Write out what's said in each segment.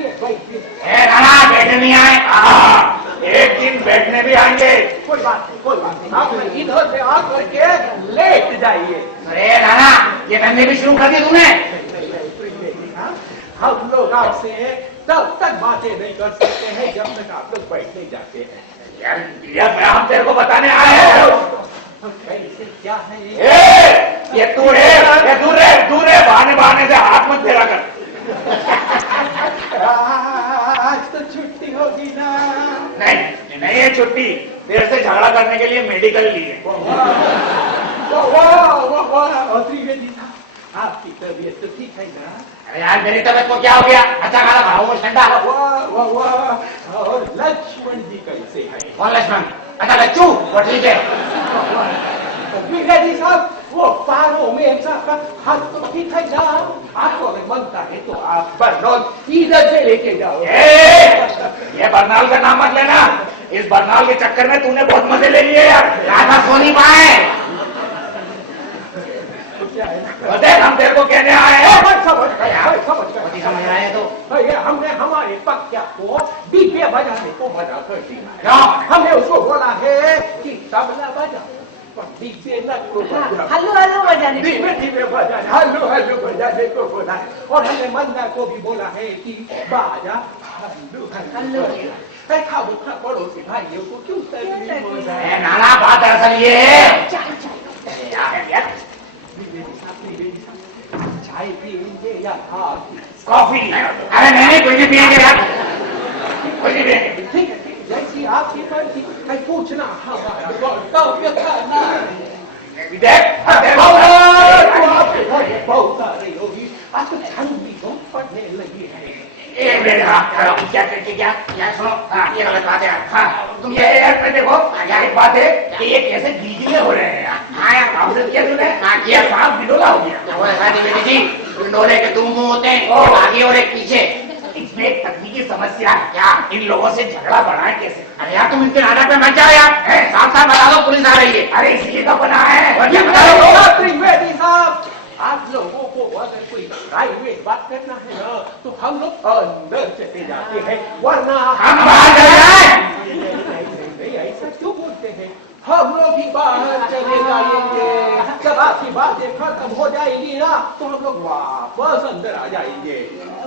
नाना बैठने नहीं आए, एक दिन बैठने भी आएंगे। कोई बात नहीं, आप इधर से आकर के लेट जाइए। अरे नाना ये धंधे भी शुरू कर दिए तुमने। हम लोग आपसे तब तक बातें नहीं कर सकते हैं जब तक आप लोग बैठने जाते हैं। यार हम तेरे को बताने आए हैं। कैसे क्या है ये दूर है, बहाने से हाथ मत फेरा कर। आज तो छुट्टी होगी ना? नहीं है छुट्टी, देर से झगड़ा करने के लिए मेडिकल ली है। त्रिवेदी साहब, आपकी तबीयत तो ठीक है ना? अरे यार मेरी तबीयत को क्या हो गया? अच्छा खाना खाओ ठंडा। और लक्ष्मण जी कैसे है? कौन लक्ष्मण? अच्छा लच्चू, वो ठीक है। त्रिवेदी साहब, वो पारो में का हाथ तो ठीक है ना? आपको अगर मनता है तो आप बरनौल इधर से लेके जाओ। ये बरनाल का नाम मत लेना, इस बरनाल के चक्कर में तूने बहुत मजे ले लिए यार। ज्यादा सो नहीं पाए। देख हम तेरे को कहने आए हैं। समझ गए समझ आए तो हमने हमारे पक्या को डीजे बजाने को मना कर दिया। क्यों? हमने उसको बोला है कि तबला बजाओ, डीजे न को बजाओ। हल्लू बजाने धीमे बजाने, हल्लू बजाने को बोला है। और हमने मन्ना को भी बोला है कि बाजा हल्लू खाओ पड़ोसी भाइयों को क्यों तकलीफ हो जाए? नाना बात दरअसल ये है। चाय पिएंगे या कॉफी? अरे नहीं कोई नहीं पिएंगे यार, कोई नहीं पिएंगे। ठीक है, जैसी आपकी मर्जी। पूछना हमारा कर्तव्य करना। देख बहुत आ रही होगी, आज तो ठंडी हो पड़ने लगी है। क्या सुनो, ये गलत बात है। हाँ तुम ये देखो, क्या एक बात है कि ये कैसे गीले हो रहे हैं। हाँ यार किया तूने, ये साफ बिडोला हो गया। जी बिडोले के दो मुंह होते हैं, एक आगे और एक पीछे। इसमें एक तकनीकी समस्या है। क्या इन लोगों से झगड़ा बढ़ाए कैसे? अरे यार तुम इनके नाटक में मत जाओ यार, साफ साफ बता दो पुलिस आ रही है। अरे इसलिए तो बना है। त्रिवेदी साहब, आप लोगों को अगर कोई प्राइवेट बात करना है ना तो हम लोग अंदर चले जाते हैं, वरना हम बाहर चले जाए। नहीं ऐसा क्यों बोलते हैं? हम लोग ही बाहर चले जाएंगे। जब आपकी बातें खत्म हो जाएगी ना तो हम लोग वापस अंदर आ जाएंगे।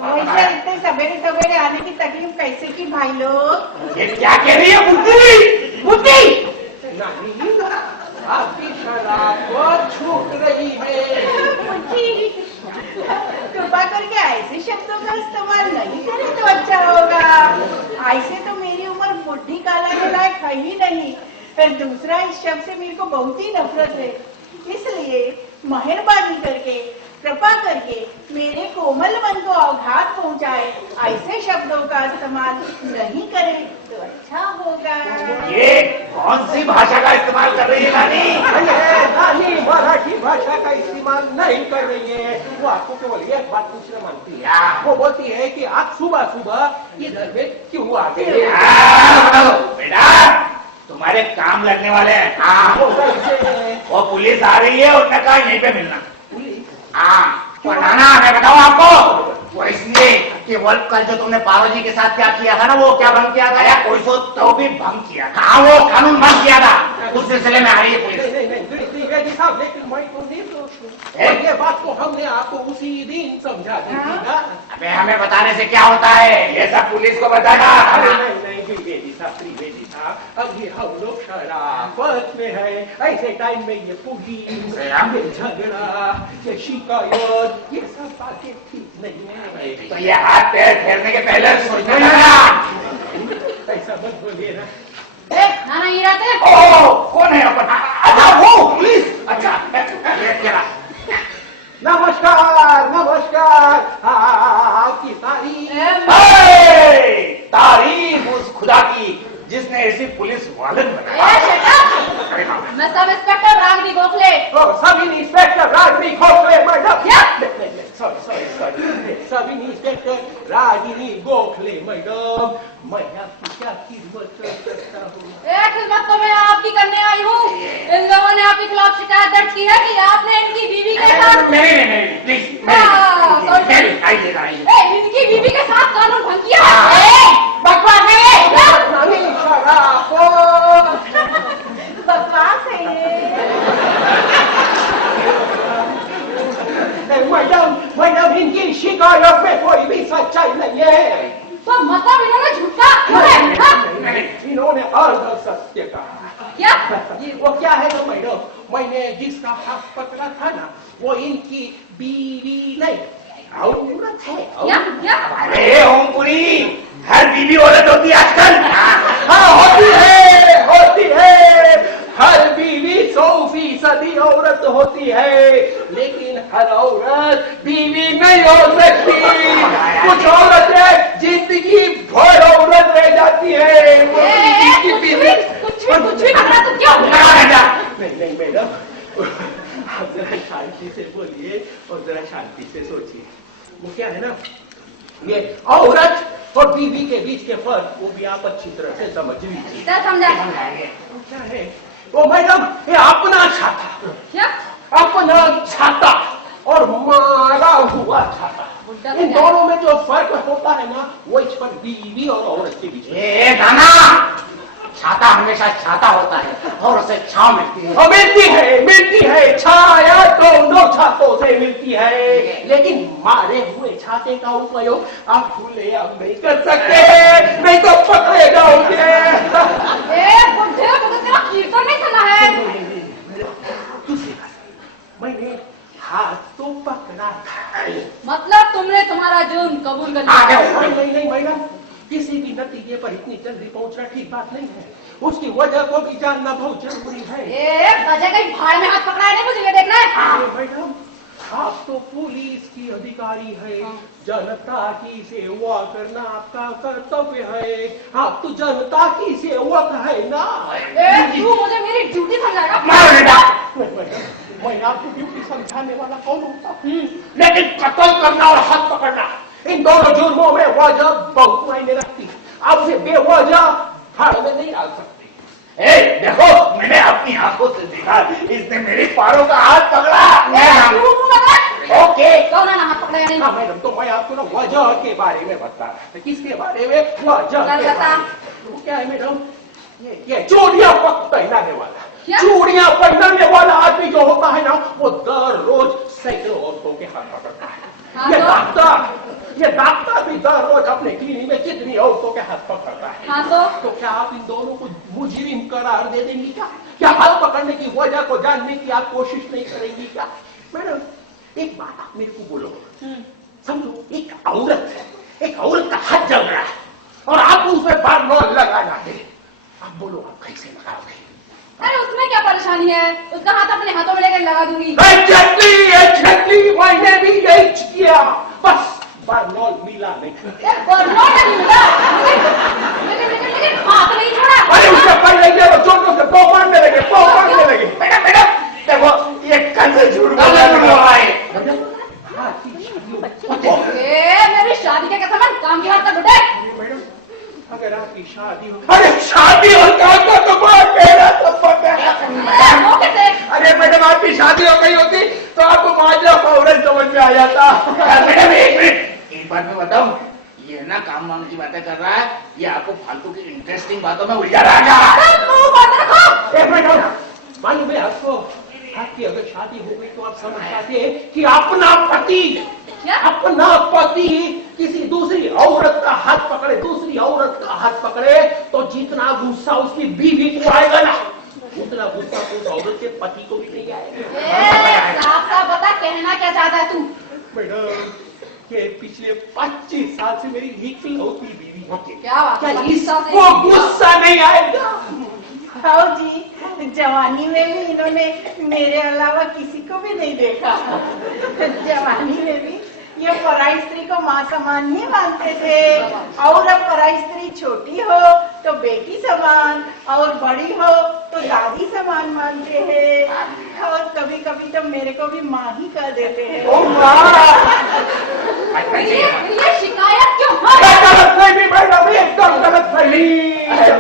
वैसे इतने सवेरे सवेरे आने की तकलीफ कैसे की भाई लोग? ये क्या कह रही है बुद्धि? नहीं, आपकी शराब छूट रही है। कृपा करके ऐसे शब्दों का इस्तेमाल नहीं करे तो अच्छा होगा। ऐसे तो मेरी उम्र बुढ़ी काला के लायक है ही नहीं। फिर दूसरा, इस शब्द से मेरे को बहुत ही नफरत है। इसलिए मेहरबानी करके, कृपा करके मेरे कोमल मन को आघात पहुंचाए ऐसे शब्दों का इस्तेमाल नहीं करें तो अच्छा होगा। ये कौन सी भाषा का इस्तेमाल कर रही है नानी? नानी मराठी भाषा का इस्तेमाल नहीं कर रही है। वो आपको केवल एक बात पूछना मांगती है। वो बोलती है कि आप सुबह सुबह इधर में क्यों आ गए? बेटा तुम्हारे काम लगने वाले हैं। वो पुलिस आ रही है, उनने कहा यहीं पे मिलना। नाना मैं बताऊं आपको, वो इसलिए कि वो कल जो तुमने पारो जी के साथ क्या किया था ना, वो क्या भंग किया था या कोई सो तो भी भंग किया था। वो कानून भंग किया था, उस सिलसिले में आ रही है पुलिस। नहीं, साहब, लेकिन ये बात को हमने आपको उसी दिन समझा दी थी ना। अबे हमें बताने से क्या होता है, ये सब पुलिस को बताना। नहीं त्रिवेदी साहब, अभी हम लोग शराफत में है। ऐसे टाइम में ये पुलिस, ये झगड़ा, ये शिकायत, ये सब बातें ठीक नहीं है। तो ये हाथ पैर फेरने के पहले सोचना ना। ऐसा मत बोलिए ना। नाना ये रहते हैं। कौन है अपन? अच्छा वो पुलिस। अच्छा नमस्कार। आपकी तारीफ उस खुदा की जिसने ऐसी पुलिस वालन बनाया। मैं sub inspector Ragni Gokhale. Sub inspector Ragini Gokhale madam. Sub inspector Ragini Gokhale madam, मैं आपकी क्या खिदमत करता हूँ? खिदमत तो मैं आपकी करने आई हूँ। इन लोगों ने आपके खिलाफ शिकायत दर्ज की है कि आपने इनकी बीवी के साथ इनकी बीवी के साथ कानून भंग किया मतलब इन्होंने झूठ कहा? नहीं, इन्होंने अर्ध सत्य कहा। क्या? वो क्या है तो मैडम, मैंने जिसका हाथ पकड़ा था ना, वो इनकी बीवी नहीं, औरत है। क्या? क्या? अरे ओमपुरी, हर बीवी औरत होती है आजकल। हाँ, होती है। हर बीवी 100% औरत होती है, लेकिन हर औरत बीवी नहीं हो सकती। कुछ औरतें जिंदगी भर औरत रह जाती है। कुछ भी पकड़ा तो क्या हुआ? नहीं मैडम, आप जरा शांति से बोलिए और जरा शांति से सोचिए। वो क्या है ना, ये औरत और बीवी के बीच के फर्क वो भी आप अच्छी तरह से समझ लीजिए। समझा। वो क्या है, वो मैडम ये अपना छाता, क्या? अपना छाता और मारा हुआ छाता, इन दोनों में जो फर्क होता है ना, वो इस पर बीवी और औरत के बीच में। नाना, छाता हमेशा छाता होता है और उसे छांव मिलती है। और मिलती है छाया दोनों छातों से मिलती है, लेकिन मारे हुए छाते का उपयोग आप खुले आप नहीं कर सकते, नहीं तो पकड़े जाओगे। बुढ़े, तो तेरा कीर्तन नहीं सुना है? दूसरी बात, मैंने हाथ तो पकड़ा था, मतलब तुमने तुम्हारा जुर्म कबूल कर लिया? नहीं मैडम, किसी भी नतीजे पर इतनी जल्दी पहुंचना ठीक बात नहीं है, उसकी वजह को भी जानना बहुत जरूरी है। वजह कहीं भाड़ में हाथ पकड़ा है, नहीं मुझे ये देखना है। मैडम, आप तो पुलिस की अधिकारी है, जनता की सेवा करना आपका कर्तव्य है, आप तो जनता की सेवक है ना। तू मुझे मेरी ड्यूटी समझाएगा? मैं आपको ड्यूटी समझाने वाला कौन होता, लेकिन कत्ल करना और हाथ पकड़ना, इन दोनों जुर्मों में वजह बहुत मायने रखती, आप उसे बेवजह फाड़ में नहीं डाल सकते। देखो, मैंने अपनी आंखों से देखा, इसने मेरे पैरों का हाथ पकड़ा। ओके, कौन है ना हाथ पकड़ा या नहीं? हाँ मैडम, तो मैं आपको ना वजह के बारे में बता रहा था। किसके बारे में? वजह के बारे में। तो क्या है मैडम, ये चूड़ियां पहनाने वाला, चूड़ियां पहनाने वाला आदमी जो होता है ना, वो दर रोज सैकड़ों औरतों के हाथ पकड़ता है। ये डॉक्टर भी दर रोज अपने क्लिनिक में कितनी औरतों के हाथ पकड़ता है। हाँ तो क्या आप इन दोनों को मुजरिम करार दे देंगी क्या हाथ पकड़ने की वजह को जानने की आप कोशिश नहीं करेंगी क्या? मैडम, एक बात आप मेरे को बोलो, समझो एक औरत का हाथ जल रहा है और आपको उसमें बार नॉल लगाना है, आप बोलो आप कैसे लगाओगे? अरे उसमें क्या परेशानी है, उसका हाथ अपने हाथों में लेकर लगा दूंगी। Exactly, मैंने भी यही किया, बस बर्नॉल मिला नहीं। बर्नॉल नहीं मिला, लेकिन हाथ नहीं छोड़ा। अरे उससे पहले ये चोटों से पौ मारने लगे। मैडम, देखो, ये कल से झूठ बोल रहा है। मेरी शादी के कसम काम की बात कर मैडम, अगर आपकी शादी हो, अरे शादी होता तो मेरा संबंध है। अरे मैडम, आपकी शादी हो गई होती तो आपको माजरा फौरन समझ में आ जाता। मैडम, एक मिनट, एक बात मैं बताऊं, ये ना काम वाम की बातें कर रहा है, ये आपको फालतू की इंटरेस्टिंग बातों में उलझा रहा है। मैडम, मालूम है आपको, आपकी अगर शादी हो गई तो आप समझ पाते हैं कि अपना पति किसी दूसरी औरत का हाथ पकड़े तो जितना गुस्सा उसकी बीवी को आएगा ना, उतना गुस्सा उस औरत के पति को भी नहीं आएगा। साफ बता, कहना क्या चाहता है तू? मैडम, ये पिछले 25 साल से मेरी एक लौती बीवी होती, क्या इसको गुस्सा नहीं आएगा? हाँ जी, जवानी में भी इन्होंने मेरे अलावा किसी को भी नहीं देखा। जवानी में भी ये पराई स्त्री को माँ समान ही मानते थे, और अब पराई स्त्री छोटी हो तो बेटी समान और बड़ी हो तो दादी समान मानते हैं, और कभी कभी तो मेरे को भी माँ ही कह देते हैं। ये शिकायत क्यों? गलतफहमी मैडम, एकदम गलतफहमी।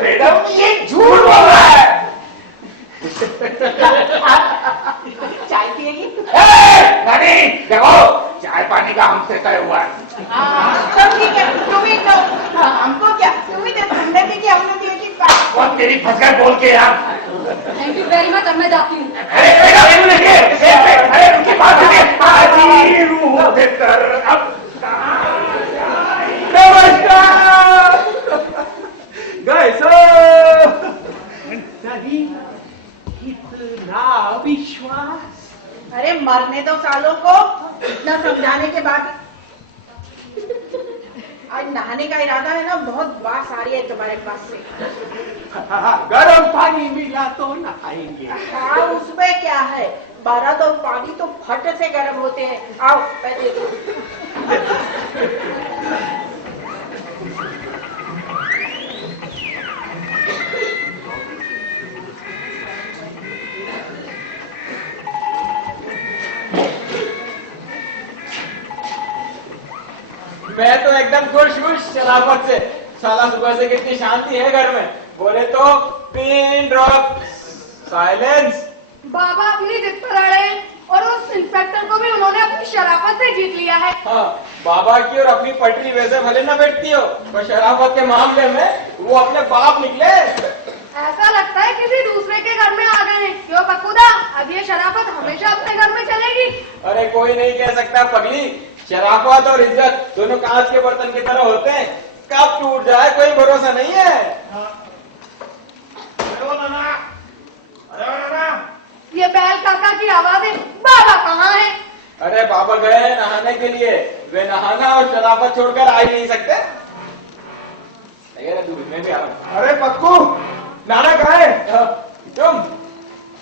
मैडम, ये झूठ बोल रहा है। चाय पिएगी? नहीं, देखो, चाय पानी का हमसे तय हुआ है। तो ठीक है, तुम ही तो हमको क्या, तुम ही तो ठंडे पी के हमने भी एक ही और तेरी फसकर बोल के यार। थैंक यू वेरी मच, अब मैं जाती हूँ। अरे उनकी बात सुनिए। नमस्कार। सालों को इतना समझाने के बाद आज नहाने का इरादा है ना, बहुत बात आ रही है तुम्हारे पास से। गर्म पानी मिला तो नहाएंगे। हाँ, उसमें क्या है, 12 तो पानी तो फट से गर्म होते हैं। आओ मैं दे दूं। मैं तो एकदम खुश शराफत से। साला सुबह से कितनी शांति है घर में। बोले तो पिन ड्रॉप साइलेंस। बाबा अपनी जिद पर अड़े और उस इंस्पेक्टर को भी उन्होंने अपनी शराफत से जीत लिया है। हाँ, बाबा की और अपनी पटरी वैसे भले न बैठती हो, पर शराफत के मामले में वो अपने बाप निकले। ऐसा लगता है किसी दूसरे के घर में आ गए हैं। क्यों पक्कूदा, अब ये शराफत हमेशा अपने घर में चलेगी? अरे कोई नहीं कह सकता पगली, शराफत और इज्जत दोनों कांच के बर्तन की तरह होते हैं, कब टूट जाए कोई भरोसा नहीं है। ये बैल काका की आवाज है। बाबा कहाँ है? अरे बाबा गए नहाने के लिए। वे नहाना और शराफत छोड़कर आ ही नहीं सकते। दूर में भी आ रहा हूं। अरे पक्कू, नाना कहाँ है? तुम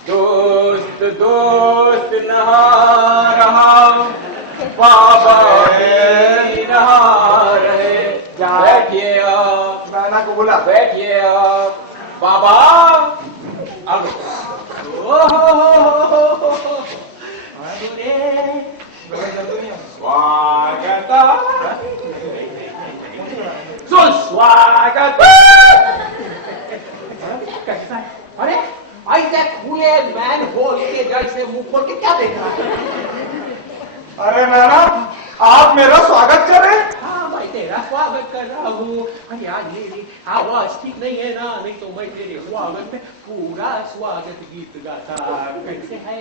दोस्त दोस्त नहा रहा, बाबा भी नहा रहे। बैठिए आप। नाना को बोला बैठिए आप। बाबा अब स्वागत सुस्वागत। कैसा है? अरे ऐसे खुले मैन होल के जैसे मुंह खोल के क्या देख रहा है? अरे नाना, आप मेरा स्वागत कर रहे हैं? हाँ, मैं तेरा स्वागत कर रहा हूँ। अरे आज मेरी आवाज ठीक नहीं है ना, नहीं तो मैं तेरे स्वागत में पूरा स्वागत गीत गाता। कैसे है?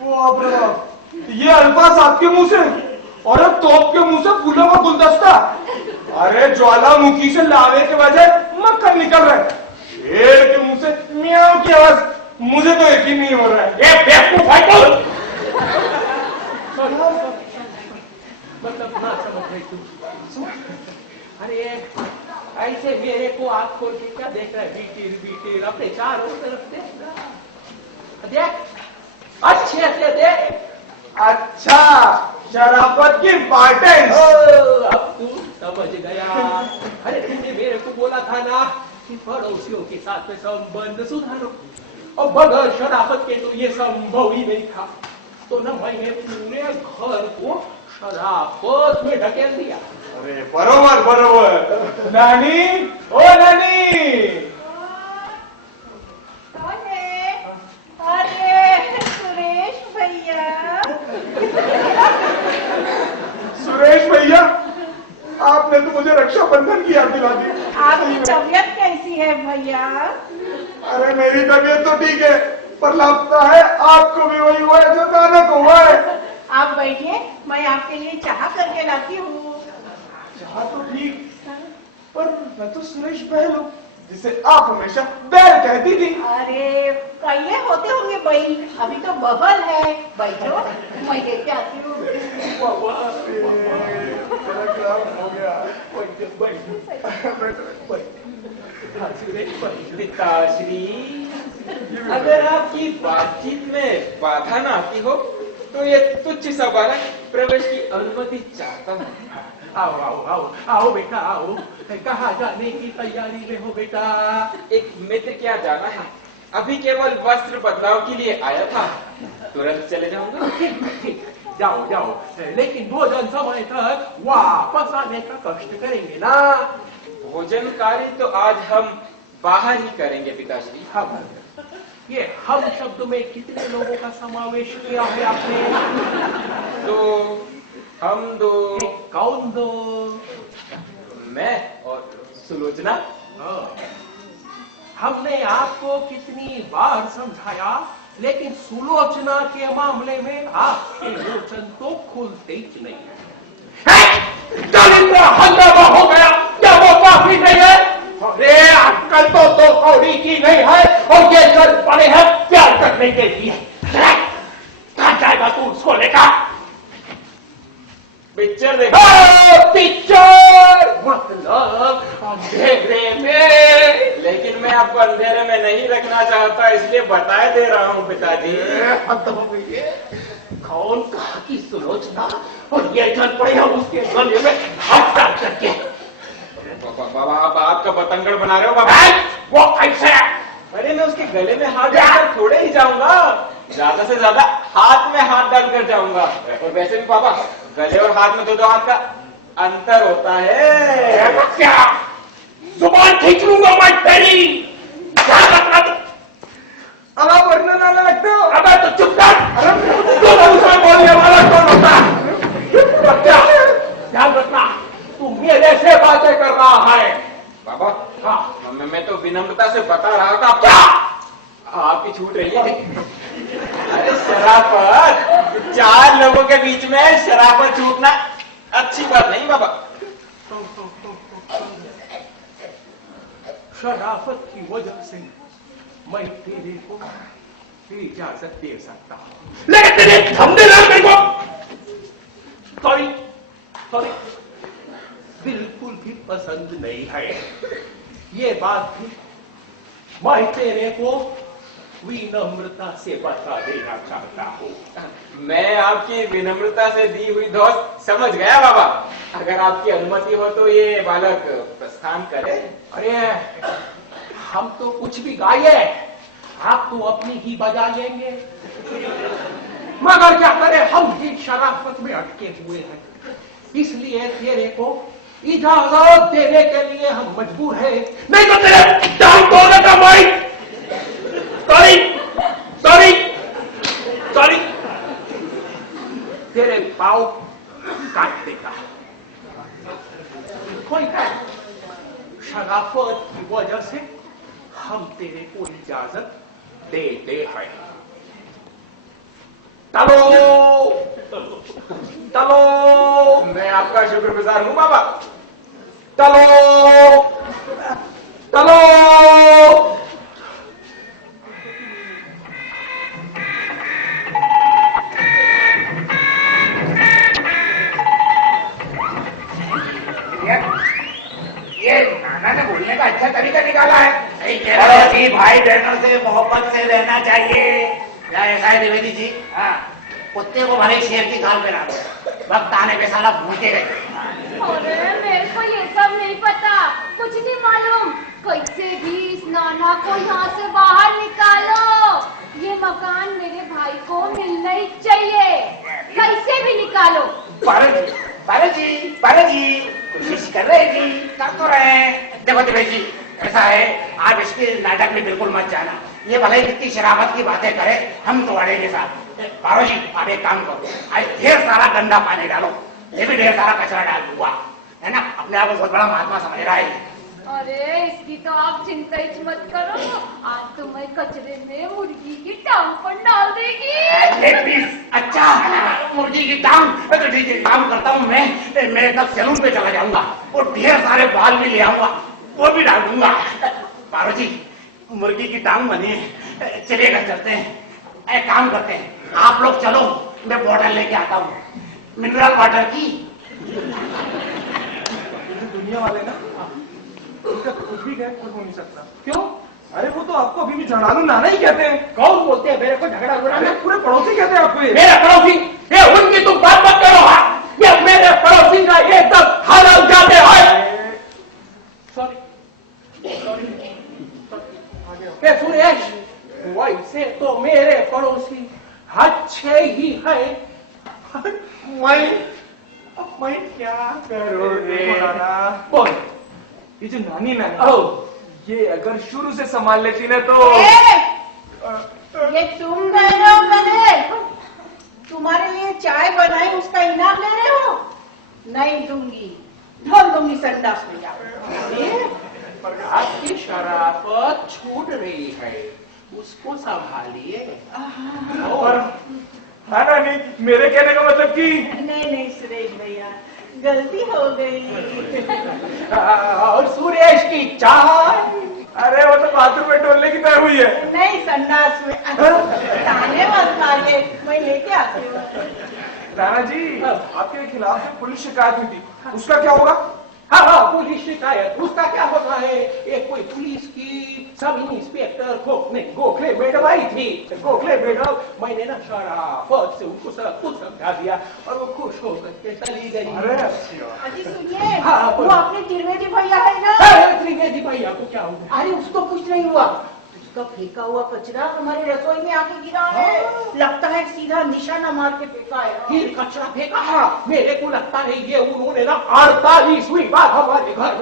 बाप रे बाप, ये अल्फाज आपके मुंह से और एक तोप के मुंह से फूलों का गुलदस्ता। अरे ज्वालामुखी से लावे के बजाय मक्खन निकल रहा है। शेर के मुंह से म्याऊं की आवाज, मुझे तो यकीन नहीं हो रहा है। ये बेवकूफ है तू। मतलब ना समझ रही तू। अरे ऐसे मेरे को आँख खोल के क्या देख रहा है? बीटीर बीटीर अपने चारों तरफ देख। देख अच्छे से देख। अच्छा, शराफत की इम्पोर्टेंस। अब तू समझ गया। अरे तुमने मेरे को बोला था ना कि पड़ोसियों के साथ में संबंध सुधारो, और बगैर शराफत के तो ये संभव ही नहीं था। तो न मैंने पूरे घर को शराफत में ढकेल दिया। अरे बरोबर बरोबर। नानी, ओ नानी। कौन है? अरे सुरेश भैया। सुरेश भैया, आपने तो मुझे रक्षाबंधन की याद दिला दी। आपकी तबीयत कैसी है भैया? अरे मेरी तबीयत तो ठीक है, पर लगता है आपको भी वही हुआ है जो नाना को हुआ है। आप बैठिए, मैं आपके लिए चाह करके लाती हूँ। चाह तो ठीक, पर मैं तो सुरेश बहल हूँ, जिसे आप हमेशा बैल कहती थी। अरे कहिए होते होंगे बैल, अभी तो बबल है। बैठो, मैं देख के आती हूँ। मेरा काम हो गया। पिताश्री, अगर आपकी बातचीत में बाधा ना आती हो तो ये तुच्छ सा बालक प्रवेश की अनुमति चाहता हूँ। आओ आओ आओ आओ बेटा आओ। कहाँ जाने की तैयारी में हो बेटा? एक मित्र क्या जाना है, अभी केवल वस्त्र बदलाव के लिए आया था, तुरंत चले जाऊंगा। ठीक, जाओ जाओ, लेकिन भोजन समय तक वापस आने का कष्ट करेंगे ना? भोजन कार्य तो आज हम बाहर ही करेंगे पिताश्री। हम, ये हम शब्द में कितने लोगों का समावेश किया है आपने? तो हम दो, कौन दो? मैं और सुलोचना। हमने आपको कितनी बार समझाया, लेकिन सुलोचना के मामले में आपके लोचन तो खुलते ही नहीं है। हंगामा हो गया, क्या वो काफी नहीं है? अरे अक्कल तो दो कौड़ी की नहीं है, और ये चल पड़े हैं प्यार करने के लिए। कहाँ जाएगा तू उसको लेकर? अंधेरे में। लेकिन मैं आपको अंधेरे में नहीं रखना चाहता, इसलिए बताए दे रहा हूँ पिताजी। कौन कहा कि सुलोचना और ये चल पड़े हम उसके गले में हाथ डाल करके। बाबा आप आपका बतंगड़ बना रहे हो बाबा। वो कैसे? अरे मैं उसके गले में हाथ डालकर थोड़े ही जाऊंगा, ज्यादा से ज्यादा हाथ में हाथ डालकर जाऊंगा। और वैसे भी पापा गले और हाथ में दो हाथ का अंतर होता है। क्या जुबान खींच लूंगा मैं तेरी। क्या रखना तो? अब आप वर्णन लाने लगते हो। अबे तो चुप कर। तू दूसरा बोलने वाला कौन होता है? बच्चा ध्यान रखना, तू मेरे से बातें कर रहा है। बाबा हाँ मैं तो विनम्रता से बता रहा था। क्या? आपकी छूट रही है। अरे शराफत, चार लोगों के बीच में शराफत छूटना अच्छी बात नहीं बाबा। शराफत की वजह से मैं तेरे को इजाजत दे सकता हूँ, लेकिन तेरे समझे ना मेरे को। सॉरी सॉरी, बिल्कुल भी पसंद नहीं है ये बात भी मैं तेरे को विनम्रता से बता देना चाहता हूँ। मैं आपकी विनम्रता से दी हुई दोस्त समझ गया बाबा। अगर आपकी अनुमति हो तो ये बालक प्रस्थान करे। अरे हम तो कुछ भी गाए, आप तो अपनी ही बजा लेंगे, मगर क्या करें, हम ही शराफत में अटके हुए हैं। इसलिए तेरे को इजाजत देने के लिए हम मजबूर हैं, नहीं तो तेरे टांग तोड़ने का मैं। सॉरी सॉरी सॉरी, तेरे पाँव काट देगा। कोई शराफत की वजह से हम तेरे को इजाजत देते हैं। चलो चलो, मैं आपका शुक्रगुजार हूँ बाबा। चलो चलो। ये नाना ने बोलने का अच्छा तरीका निकाला है। सही कह रहे हो जी, भाई बहनों से मोहब्बत से रहना चाहिए। क्या ऐसा है द्विवेदी जी? हाँ, कुत्ते को भले शेर की खाल में डाल दो, वक्त आने पे साला भूखे गए। अरे मेरे को ये सब नहीं पता, कुछ नहीं मालूम। कैसे भी इस नाना को यहाँ से बाहर निकालो। ये मकान मेरे भाई को मिलना ही चाहिए, कैसे भी निकालो। बाला जी कोशिश कर रहे जी, कर तो रहे हैं। देखो द्विवेदी जी, ऐसा है, आप इसके नाटक में बिल्कुल मत जाना। ये भले ही कितनी शराबत की बातें करे, हम तो अड़ेंगे साहब। बारो जी आप एक काम करो, आज ढेर सारा गंदा पानी डालो, ये भी ढेर सारा कचरा डाल दूंगा, है ना। अपने आप को बहुत बड़ा महात्मा समझ रहा है। अरे इसकी तो आप चिंता ही मत करो, आज तो मैं कचरे में मुर्गी की टांग पर डाल देगी। अच्छा मुर्गी की टांग, तो ठीक है, काम करता हूँ मैं तब सैलून पे चला जाऊंगा और ढेर सारे बाल भी ले आऊंगा, वो भी डाल दूंगा। बारो जी मुर्गी की टांग बनी है, चलेगा, चलते हैं। एक काम करते हैं, आप लोग चलो, मैं बॉटल लेके आता हूँ मिनरल वाटर की। दुनिया वाले ना उनका कुछ भी कहे कुछ हो नहीं सकता। क्यों? अरे वो तो आपको अभी भी झड़ालू नाना ही कहते हैं। कौन बोलते हैं मेरे को झगड़ा अरे उड़ाना? पूरे पड़ोसी कहते हैं आपको ये। मेरे पड़ोसी, ये उनकी तुम बात मत करो। हाँ, ये मेरे पड़ोसी का एकदम हाल जाते हैं। सॉरी ये सुरेश, वैसे तो मेरे पड़ोसी अच्छे ही है। मैं क्या करूं रे नाना? बोल। ये जो नानी ओह, ये अगर शुरू से संभाल लेती ना तो ये तुम कह रहे हो कदे? तुम्हारे लिए चाय बनाई, उसका इनाम ले रहे हो? नहीं दूंगी, ढोल दूंगी संडास में जाकर। आपकी शराफत छूट रही है, उसको संभालिए। और हाँ नानी, मेरे कहने का मतलब कि नहीं सुरेश भैया, गलती हो गई। और सुरेश की चाय? अरे वो तो बाथरूम में डोलने की तय हुई है। नहीं संडास में। ताने मत मारे, मैं लेके आती हूँ। नाना जी, आपके खिलाफ जो पुलिस शिकायत हुई थी, उसका क्या होगा? हाँ, पुलिस शिकायत, उसका क्या होता है? एक कोई पुलिस की सब इंस्पेक्टर गोखले मैडम आई थी। गोखले मैडम, मैंने ना शराफत से उनको सब कुछ समझा दिया और वो खुश होकर के चली गई। अरे अजी सुनिए, हाँ, वो अपने त्रिवेदी भैया है ना? त्रिवेदी भैया को क्या हुआ? अरे उसको कुछ नहीं हुआ, उसका फेंका हुआ कचरा हमारी रसोई में आके गिरा है। लगता है सीधा निशाना मार के फेंका है। फिर कचरा फेंका? मेरे को लगता है ये उन्होंने ना 48वीं बार हमारे घर